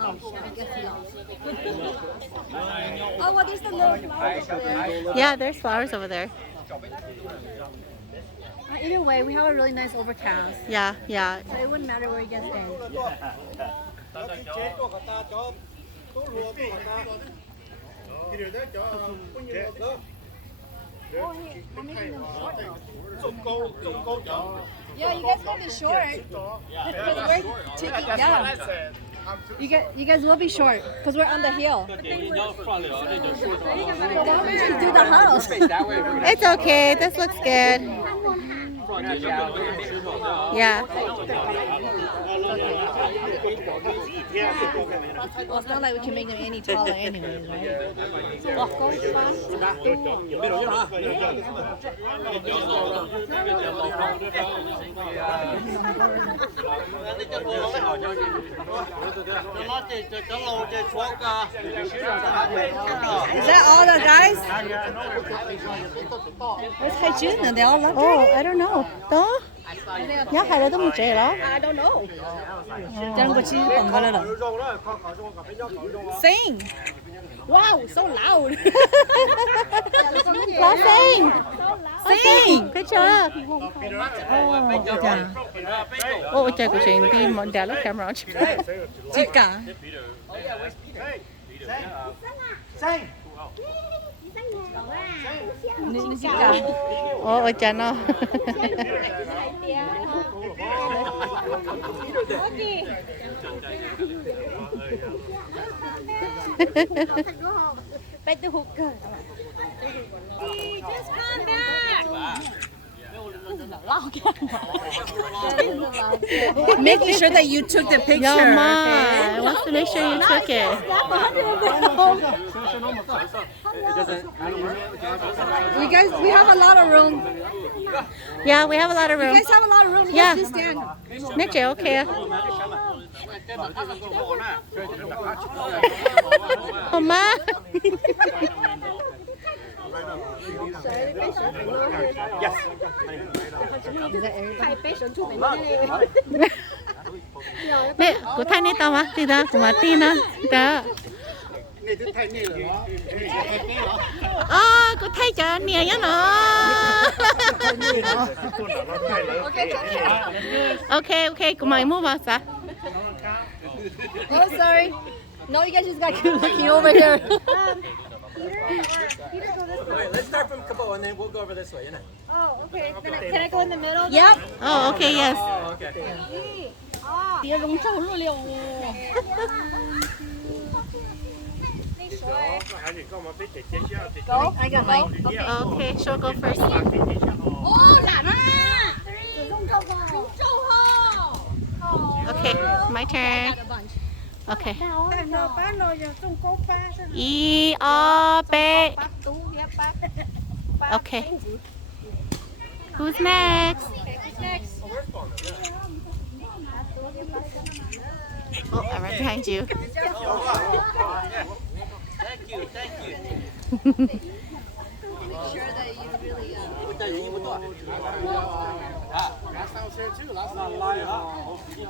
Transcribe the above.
Oh, shit, I guess he lost. Oh, well, there's the little flowers over there. Yeah, there's flowers over there. Either way, we have a really nice overcast. Yeah, yeah. So it wouldn't matter where you guys stay. Yeah, you guys gotta be short. You guys will be short because we're on the hill. To do the house. It's okay. This looks good. Yeah. Well, it's not like we can make them any taller anyways, right? Is that all the guys? Where's Haijun? They all left. Oh, I don't know. Đó. Nhớ hai đứa tôi một trẻ đó. I don't know. Đang có chi bằng cái đó. Sing. Wow, so loud. Lá sing. Sing. Good job. Oh, trời của chị đi một đảo lớp camera. Chị cả. Chị cả. Oh, trời nó. Bet the hooker. Just come back. Making sure that you took the picture. Yeah, Ma. I want to make sure you took it. We have a lot of room. Yeah, we have a lot of room. You guys have a lot of room. You Yeah. guys just stand. Make it okay. Oh, Ma. Yes. Nè, của Thanh này tao mà, thì đó, của Martin á, đó. À, của Thanh cho nè nhá nó. Okay, của mày mua mà sao? Oh, sorry. No, you guys just got looking over here. Wait, let's start from Cabo and then we'll go over this way. Oh, okay. Can I go in the middle? Yep. Oh, okay, yes. Oh, okay. Go. I got mine. Okay, she'll go first. Okay, my turn. Okay. E, A, B. Okay. Who's next? Oh, I'm right behind you. Thank you. Make sure that you really. Last time I was here too. Last time I was here.